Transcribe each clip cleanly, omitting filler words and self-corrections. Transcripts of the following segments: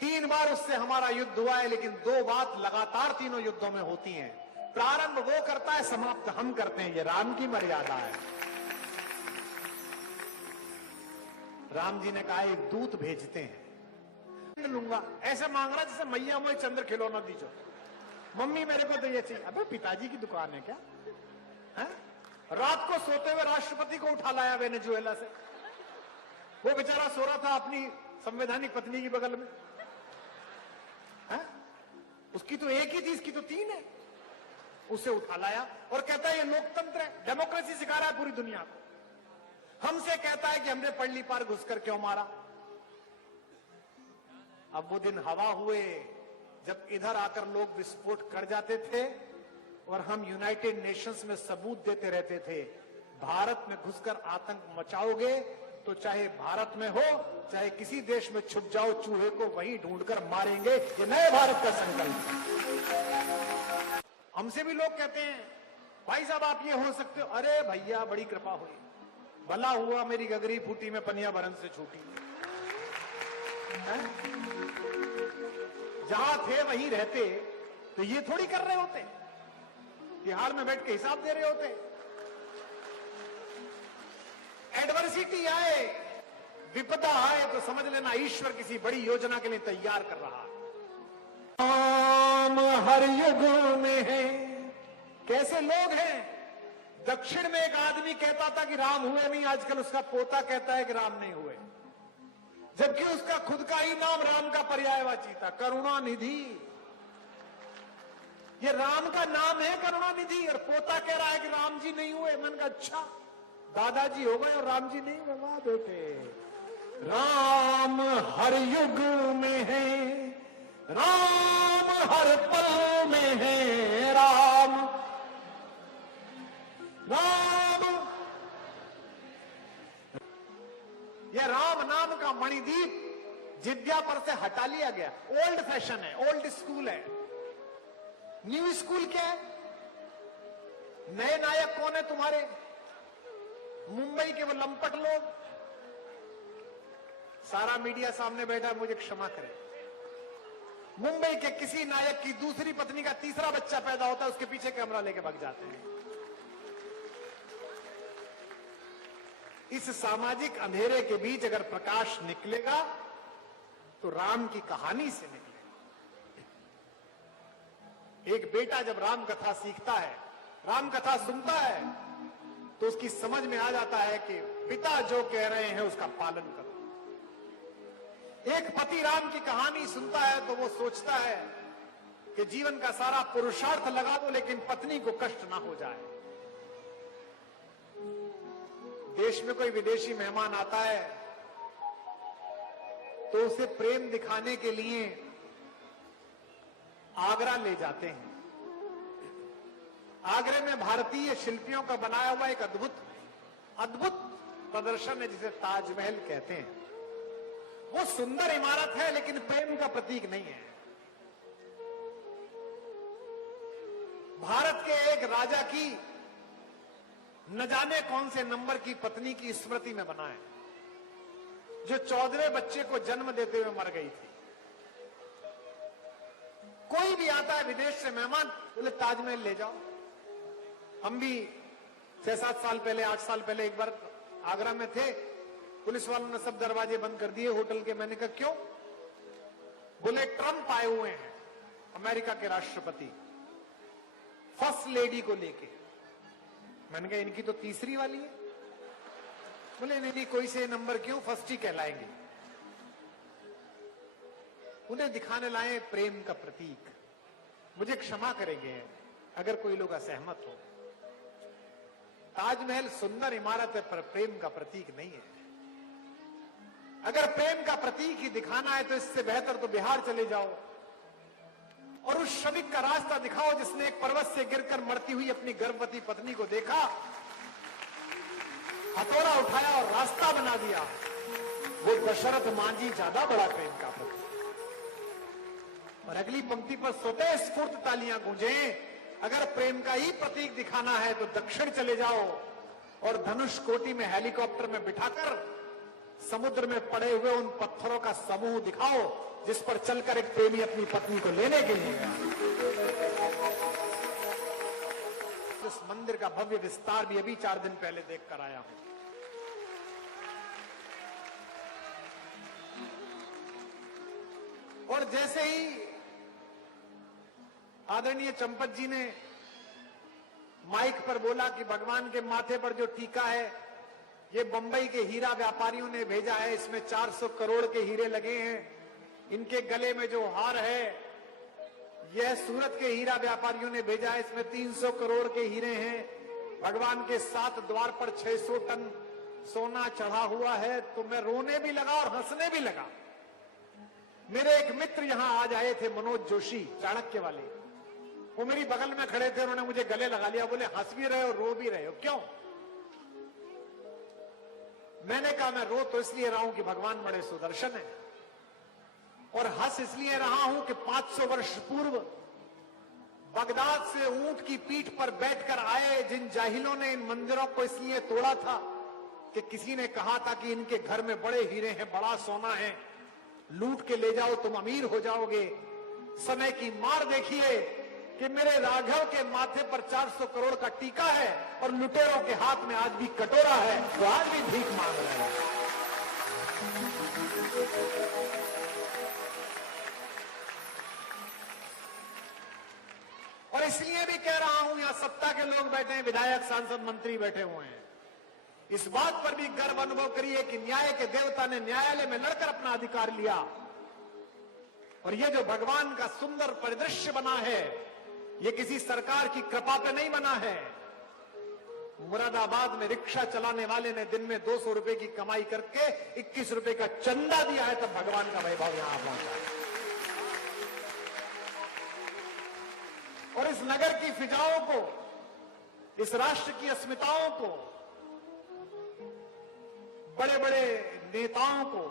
3 बार उससे हमारा युद्ध हुआ है, लेकिन 2 बात लगातार तीनों युद्धों में होती हैं। प्रारंभ वो करता है, समाप्त हम करते हैं। ये राम की मर्यादा है। राम जी ने कहा एक दूत भेजते हैं, लूंगा। ऐसे मांग रहा जैसे मैया मुझे चंद्र खिलौना दीजो, मम्मी मेरे को तो ये चाहिए। अबे पिताजी की दुकान है क्या है? रात को सोते हुए राष्ट्रपति को उठा लाया वेनेजुएला से। वो बेचारा सो रहा था अपनी संवैधानिक पत्नी की बगल में है? उसकी तो एक ही थी, इसकी तो 3 है। उसे उठा लाया और कहता है ये लोकतंत्र है, डेमोक्रेसी सिखा रहा है पूरी दुनिया को। हमसे कहता है कि हमने पल्ली पार घुसकर क्यों मारा। अब वो दिन हवा हुए जब इधर आकर लोग विस्फोट कर जाते थे और हम यूनाइटेड नेशंस में सबूत देते रहते थे, भारत में घुसकर आतंक मचाओगे तो चाहे भारत में हो चाहे किसी देश में छुप जाओ, चूहे को वहीं ढूंढकर मारेंगे। ये नए भारत का संकल्प है। हमसे भी लोग कहते हैं भाई साहब आप ये हो सकते हो। अरे भैया बड़ी कृपा हुई, भला हुआ मेरी गगरी फूटी में पनिया बरन से छूटी। जहां थे वहीं रहते तो ये थोड़ी कर रहे होते, बिहार में बैठ के हिसाब दे रहे होते। एडवर्सिटी आए, विपदा आए तो समझ लेना ईश्वर किसी बड़ी योजना के लिए तैयार कर रहा है। राम हर युग में है। कैसे लोग हैं? दक्षिण में एक आदमी कहता था कि राम हुए नहीं, आजकल उसका पोता कहता है कि राम नहीं हुए, जबकि उसका खुद का ही नाम राम का पर्यायवाची था, करुणानिधि। ये राम का नाम है करुणानिधि, और पोता कह रहा है कि राम जी नहीं हुए। मैंने कहा अच्छा, दादाजी हो गए और राम जी नहीं हुए। वाह बेटे, राम हर युग में है, राम हर पल में है। राम राम, यह राम नाम का मणिदीप जिद्या पर से हटा लिया गया। ओल्ड फैशन है, ओल्ड स्कूल है। न्यू स्कूल क्या है? नए नायक कौन है तुम्हारे? मुंबई के वो लंपट लोग। सारा मीडिया सामने बैठा, मुझे क्षमा करें। मुंबई के किसी नायक की दूसरी पत्नी का तीसरा बच्चा पैदा होता है, उसके पीछे कैमरा लेके भाग जाते हैं। इस सामाजिक अंधेरे के बीच अगर प्रकाश निकलेगा तो राम की कहानी से निकलेगा। एक बेटा जब राम कथा सीखता है, राम कथा सुनता है, तो उसकी समझ में आ जाता है कि पिता जो कह रहे हैं उसका पालन करो। एक पति राम की कहानी सुनता है तो वो सोचता है कि जीवन का सारा पुरुषार्थ लगा दो लेकिन पत्नी को कष्ट ना हो जाए। देश में कोई विदेशी मेहमान आता है तो उसे प्रेम दिखाने के लिए आगरा ले जाते हैं। आगरे में भारतीय शिल्पियों का बनाया हुआ एक अद्भुत प्रदर्शन है जिसे ताजमहल कहते हैं। वो सुंदर इमारत है लेकिन प्रेम का प्रतीक नहीं है। भारत के एक राजा की न जाने कौन से नंबर की पत्नी की स्मृति में बना है, जो 14वें बच्चे को जन्म देते हुए मर गई थी। कोई भी आता है विदेश से मेहमान, बोले ताजमहल ले जाओ। हम भी 6-7 साल पहले, 8 साल पहले एक बार आगरा में थे। पुलिस वालों ने सब दरवाजे बंद कर दिए होटल के। मैंने कहा क्यों? बोले ट्रंप आए हुए हैं, अमेरिका के राष्ट्रपति, फर्स्ट लेडी को लेके। मैंने कहा इनकी तो तीसरी वाली है। बोले नहीं, कोई से नंबर क्यों, फर्स्ट ही कहलाएंगे। उन्हें दिखाने लाए प्रेम का प्रतीक। मुझे क्षमा करेंगे अगर कोई लोग असहमत हो। ताजमहल सुंदर इमारत है पर प्रेम का प्रतीक नहीं है। अगर प्रेम का प्रतीक ही दिखाना है तो इससे बेहतर तो बिहार चले जाओ और उस श्रमिक का रास्ता दिखाओ जिसने एक पर्वत से गिरकर मरती हुई अपनी गर्भवती पत्नी को देखा, हथौड़ा उठाया और रास्ता बना दिया। वो दशरथ मांझी ज्यादा बड़ा प्रेम का प्रतीक। और अगली पंक्ति पर स्वतः स्फूर्त तालियां गूंजे। अगर प्रेम का ही प्रतीक दिखाना है तो दक्षिण चले जाओ और धनुष कोटि में हेलीकॉप्टर में बिठाकर समुद्र में पड़े हुए उन पत्थरों का समूह दिखाओ जिस पर चलकर एक प्रेमी अपनी पत्नी को लेने के लिए गया। इस मंदिर का भव्य विस्तार भी अभी 4 दिन पहले देख कर आया हूं। और जैसे ही आदरणीय चंपत जी ने माइक पर बोला कि भगवान के माथे पर जो टीका है ये बंबई के हीरा व्यापारियों ने भेजा है, इसमें 400 करोड़ के हीरे लगे हैं। इनके गले में जो हार है यह सूरत के हीरा व्यापारियों ने भेजा है, इसमें 300 करोड़ के हीरे हैं। भगवान के 7 द्वार पर 600 टन सोना चढ़ा हुआ है। तो मैं रोने भी लगा और हंसने भी लगा। मेरे एक मित्र यहां आज आए थे, मनोज जोशी, चाणक्य वाले। वो मेरी बगल में खड़े थे, उन्होंने मुझे गले लगा लिया, बोले हंस भी रहे हो रो भी रहे हो, क्यों? मैंने कहा मैं रो तो इसलिए रहा हूं कि भगवान बड़े सुदर्शन है, और हंस इसलिए रहा हूं कि 500 वर्ष पूर्व बगदाद से ऊंट की पीठ पर बैठकर आए जिन जाहिलों ने इन मंदिरों को इसलिए तोड़ा था कि किसी ने कहा था कि इनके घर में बड़े हीरे हैं, बड़ा सोना है, लूट के ले जाओ तुम अमीर हो जाओगे। समय की मार देखिए कि मेरे राघव के माथे पर 400 करोड़ का टीका है और लुटेरों के हाथ में आज भी कटोरा है, तो आज भी भीख मांग रहे हैं। और इसलिए भी कह रहा हूं, यहां सत्ता के लोग बैठे हैं, विधायक, सांसद, मंत्री बैठे हुए हैं, इस बात पर भी गर्व अनुभव करिए कि न्याय के देवता ने न्यायालय में लड़कर अपना अधिकार लिया। और ये जो भगवान का सुंदर परिदृश्य बना है ये किसी सरकार की कृपा पे नहीं बना है। मुरादाबाद में रिक्शा चलाने वाले ने दिन में 200 रुपए की कमाई करके 21 रुपए का चंदा दिया है, तब भगवान का वैभव यहां पहुंचा है। और इस नगर की फिजाओं को, इस राष्ट्र की अस्मिताओं को, बड़े बड़े नेताओं को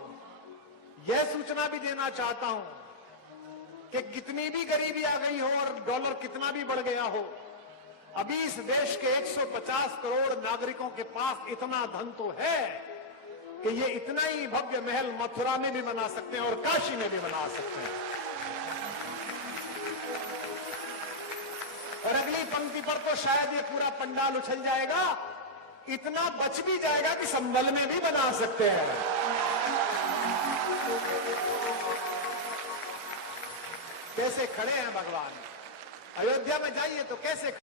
यह सूचना भी देना चाहता हूं कि कितनी भी गरीबी आ गई हो और डॉलर कितना भी बढ़ गया हो, अभी इस देश के 150 करोड़ नागरिकों के पास इतना धन तो है कि ये इतना ही भव्य महल मथुरा में भी बना सकते हैं और काशी में भी बना सकते हैं। और अगली पंक्ति पर तो शायद ये पूरा पंडाल उछल जाएगा, इतना बच भी जाएगा कि संभल में भी बना सकते हैं। कैसे खड़े हैं भगवान, अयोध्या में जाइए तो कैसे